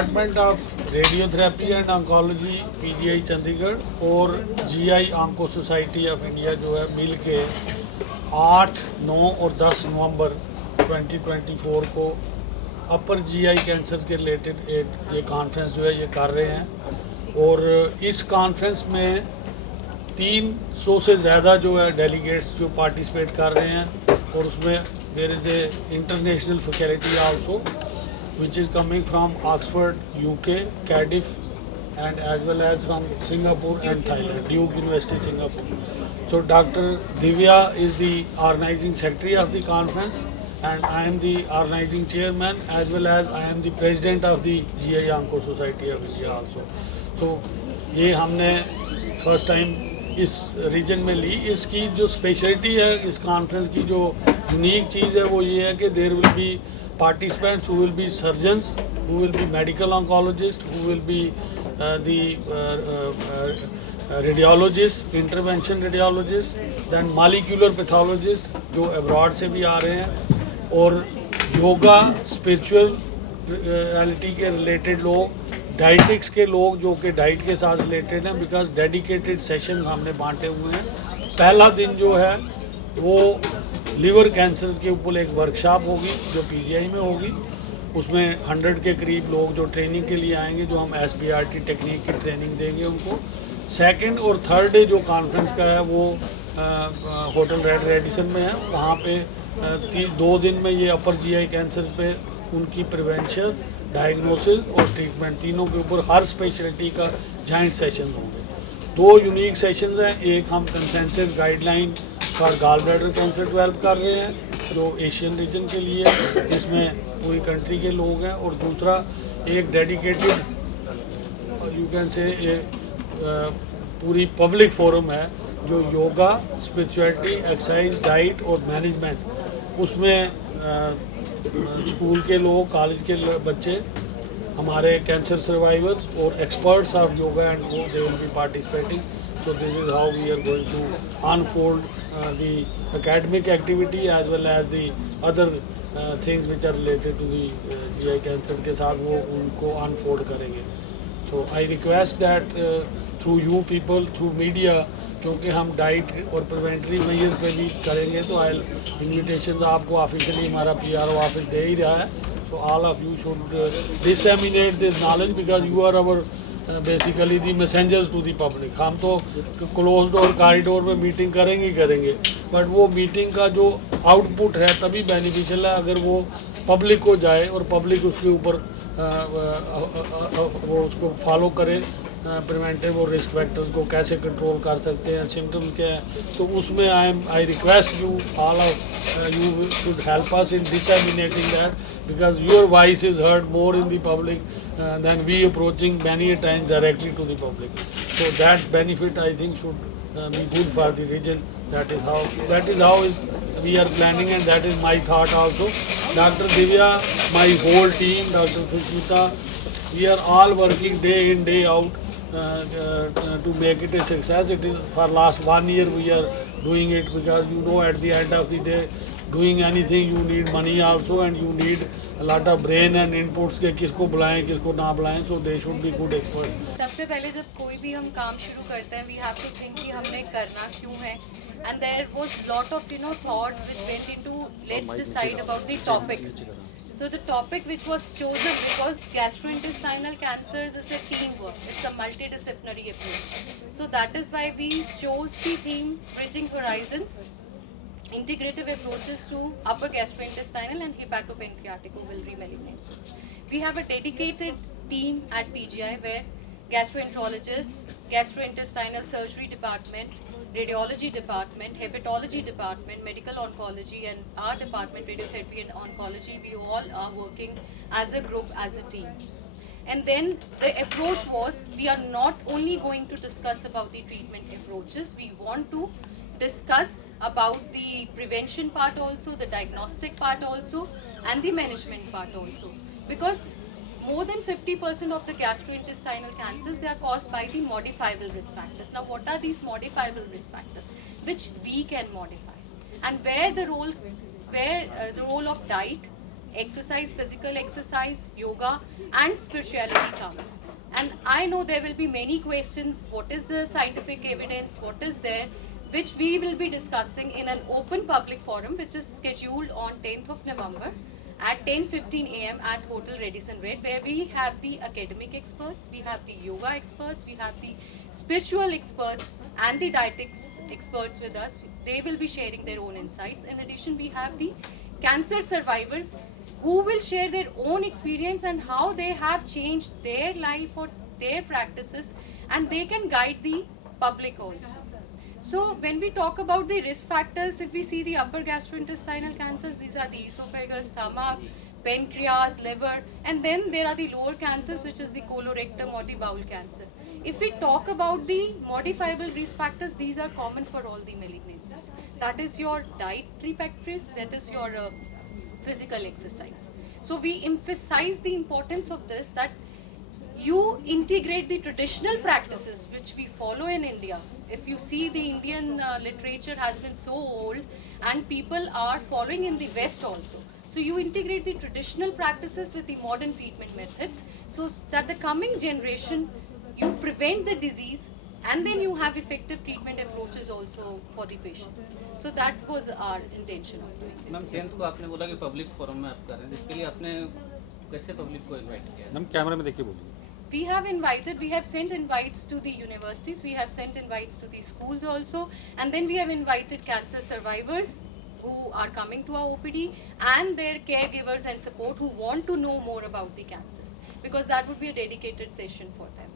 Department of radiotherapy and oncology PGI Chandigarh और GI onco society of India जो है मिल के 8, 9 और 10 नवंबर 2024 को अपर जीआई कैंसर के रिलेटेड एक ये कॉन्फ्रेंस जो है ये कर रहे हैं। और इस कॉन्फ्रेंस में 300 से ज़्यादा जो है डेलीगेट्स जो पार्टिसिपेट कर रहे हैं और उसमें there is a international faculty also which is coming from Oxford, UK, Cardiff, and as well as from Singapore and Thailand, Duke University, Singapore. So Dr. Divya is the organizing secretary of the conference, and I am the organizing chairman, as well as I am the president of the GI Onco Society of India also. So ये हमने first time इस reason में ली। इसकी जो speciality है इस conference की, जो यूनिक चीज़ है वो ये है कि there will be participants who will be surgeons, who will be medical oncologists, who will be radiologists, intervention radiologists, then molecular pathologists जो abroad से भी आ रहे हैं, और योगा स्पिरिचुअलिटी के रिलेटेड लोग, डाइटिक्स के लोग जो कि डाइट के साथ रिलेटेड हैं, बिकॉज डेडिकेटेड सेशन हमने बांटे हुए हैं। पहला दिन जो है वो लिवर कैंसर के ऊपर एक वर्कशॉप होगी जो पीजीआई में होगी। उसमें 100 के करीब लोग जो ट्रेनिंग के लिए आएंगे, जो हम एसबीआरटी टेक्निक की ट्रेनिंग देंगे उनको। सेकंड और थर्ड डे जो कॉन्फ्रेंस का है वो होटल रेड रेडिसन में है। वहाँ पे 2 दिन में ये अपर जीआई कैंसर पे उनकी प्रिवेंशन, डायग्नोसिस और ट्रीटमेंट तीनों के ऊपर हर स्पेशलिटी का जॉइंट सेशन होंगे। 2 यूनिक सेशंस हैं। एक हम consensus guideline for gall bladder cancer develop कर रहे हैं जो एशियन रीजन के लिए, इसमें पूरी कंट्री के लोग हैं। और दूसरा एक डेडिकेटेड यू कैन से पूरी पब्लिक फोरम है जो योगा, स्पिरिचुअलिटी, एक्सरसाइज, डाइट और मैनेजमेंट, उसमें स्कूल के लोग, कॉलेज के बच्चे, हमारे कैंसर सर्वाइवर्स और एक्सपर्ट्स ऑफ योगा एंड वो they will be participating. So this is how we are going to unfold the academic activity as well as the other things which are related to the GI cancer के साथ वो उनको unfold करेंगे। So I request that through you people, through media, क्योंकि हम diet और प्रिवेंटरी measures पे भी करेंगे, तो आई इन्विटेशन आपको ऑफिशियली हमारा PRO ऑफिस दे ही रहा है। So all of you should disseminate this knowledge because you are our basically the messengers to the public. हम तो क्लोज डोर कॉरिडोर में मीटिंग करेंगे ही करेंगे, बट वो मीटिंग का जो आउटपुट है तभी बेनिफिशियल है अगर वो पब्लिक को जाए और पब्लिक उसके ऊपर वो उसको फॉलो करे, प्रिवेंटिव और रिस्क फैक्टर्स को कैसे कंट्रोल कर सकते हैं, सिम्टम्स क्या हैं। तो उसमें I request you all of you should help us in disseminating that because your voice is heard more in the public than we approaching many a times directly to the public. So that benefit I think should be good for the region. That is how we are planning, and that is my thought also. Dr. Divya, my whole team, Dr. Sushmita, we are all working day in day out to make it a success. It is for last 1 year we are doing it because you know at the end of the day doing anything you need money also, and you need a lot of brain and inputs के किसको बुलाएं किसको ना बुलाएं, so they should be good experts. सबसे पहले जब कोई भी हम काम शुरू करते हैं, we have to think कि हमने करना क्यों है, and there was lot of thoughts which went into let's decide about the topic. So the topic which was chosen, because gastrointestinal cancers is a teamwork, it's a multidisciplinary approach. So that is why we chose the theme Bridging Horizons, integrative approaches to upper gastrointestinal and hepatopancreatic ovarian malignancies. We have a dedicated team at PGI where gastroenterologists, gastrointestinal surgery department, radiology department, hepatology department, medical oncology, and our department, radiotherapy and oncology, we all are working as a group, as a team. And then the approach was, we are not only going to discuss about the treatment approaches, we want to discuss about the prevention part also, the diagnostic part also, and the management part also. Because more than 50% of the gastrointestinal cancers, they are caused by the modifiable risk factors. Now, what are these modifiable risk factors which we can modify, and where the role of diet, exercise, physical exercise, yoga, and spirituality comes. And I know there will be many questions. What is the scientific evidence? What is there? Which we will be discussing in an open public forum, which is scheduled on 10th of November at 10:15 a.m. at Hotel Radisson Red, where we have the academic experts, we have the yoga experts, we have the spiritual experts, and the dietetics experts with us. They will be sharing their own insights. In addition, we have the cancer survivors who will share their own experience and how they have changed their life or their practices, and they can guide the public also. So when we talk about the risk factors, if we see the upper gastrointestinal cancers, these are the esophagus, stomach, pancreas, liver, and then there are the lower cancers, which is the colorectum or the bowel cancer. If we talk about the modifiable risk factors, these are common for all the malignancies. That is your dietary practice, that is your physical exercise. So we emphasize the importance of this, that you integrate the traditional practices which we follow in India. If you see, the Indian literature has been so old and people are following in the West also. So you integrate the traditional practices with the modern treatment methods, so that the coming generation, you prevent the disease and then you have effective treatment approaches also for the patients. So that was our intention of doing this. Ma'am 10th को आपने बोला कि public forum में आप कर रहे हैं, इसके लिए आपने कैसे पब्लिक को इनवाइट किया? मैम कैमरे में देखिए बोलिए। We have sent invites to the universities, we have sent invites to the schools also, and then we have invited cancer survivors who are coming to our OPD and their caregivers and support who want to know more about the cancers, because that would be a dedicated session for them.